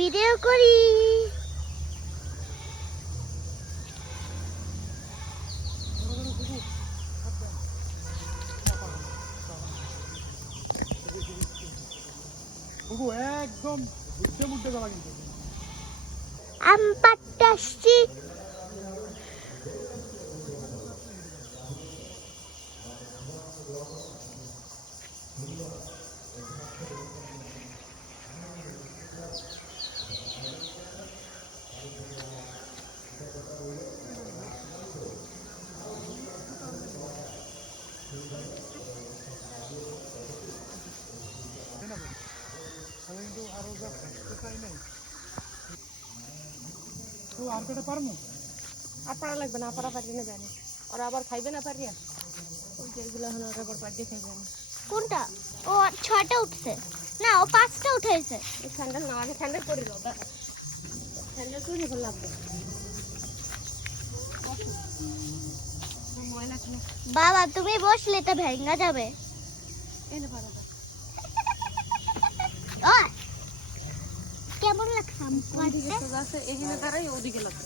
Video করি। একদম বুঝতে বুঝতে গেল কিন্তু আম পাড়তে আসছি। কিন্তু আরো চাই নাই তো আর কটা পারবো আর পারা লাগবে না, পারা পাঠিয়ে নেবে না, ওরা আবার খাইবে না পারিয়া ওই যে এগুলো হলো ওরা আবার পাঠিয়ে খাইবে না। কোনটা? ও 6টা উঠছে না, ও 5টা উঠেছে। এই স্যান্ডেল না, আগে স্যান্ডেল করে দাও, স্যান্ডেল করে ভালো লাগবে। ময়লা খেলে বাবা তুমি বসলে তো ভেঙে যাবে। এনে পারা যায়। ওই কেমন লাগছে আম ওইদিকে পাড়তে? সোজা আছে, এখানে দাঁড়াই ওদিকে লাগবে।